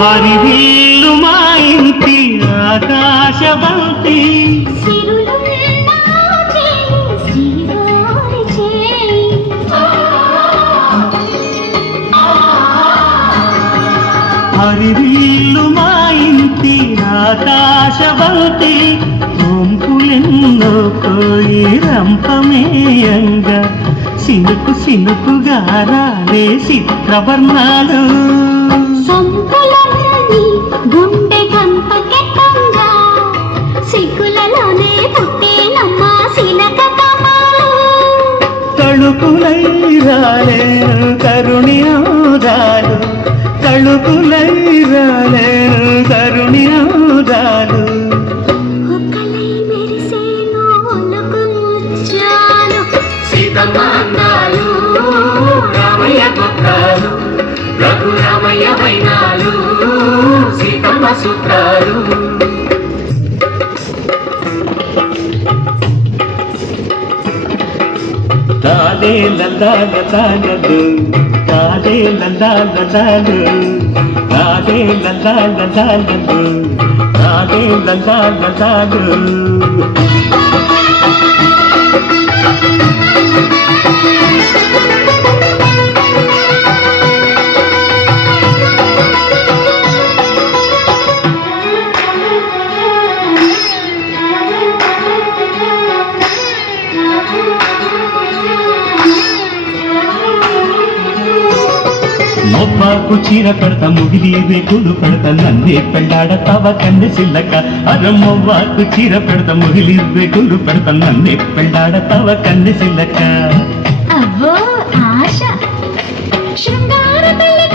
హరివిల్లు మా ఇంటి ఆకాశవంతి హరివిల్లు మా ఇంటి ఆకాశవంతి సొంపులెన్నో కోయి రంపమేయంగా సినుకు సినుకుగా రాలే చిత్రవర్ణాలు గుండె గంపకెట్టంగా సిగ్గులలోనే పుట్టేనమ్మ శిలక కమాలు తళుకులై రాలే కరుణ్యాదాలు తళుకులై రాలే కరుణ్యాదాలు ఒక్కలై మెరిసేను ఒలుకు ముచ్చాలు సీతమ్మాలు రామయ్య గొప్పలు రఘురామయ్య వైనాలు సీతమ్మ సూత్రాలు తాలే లందాలు తాలే లందాలు తాలే లందాలు తాలే లందాలు మొవ్వాకు చీర పెడత ముగిలి రేకులు పెడత నన్నే పెళ్ళాడతావ కన్నె సిల్లక అర మొవ్వాకు చీర పెడత ముగిలి రేకులు పెడత నన్నే పెళ్ళాడతావ కన్నె సిల్లక అవ్వో ఆశ శృంగార పెళ్లి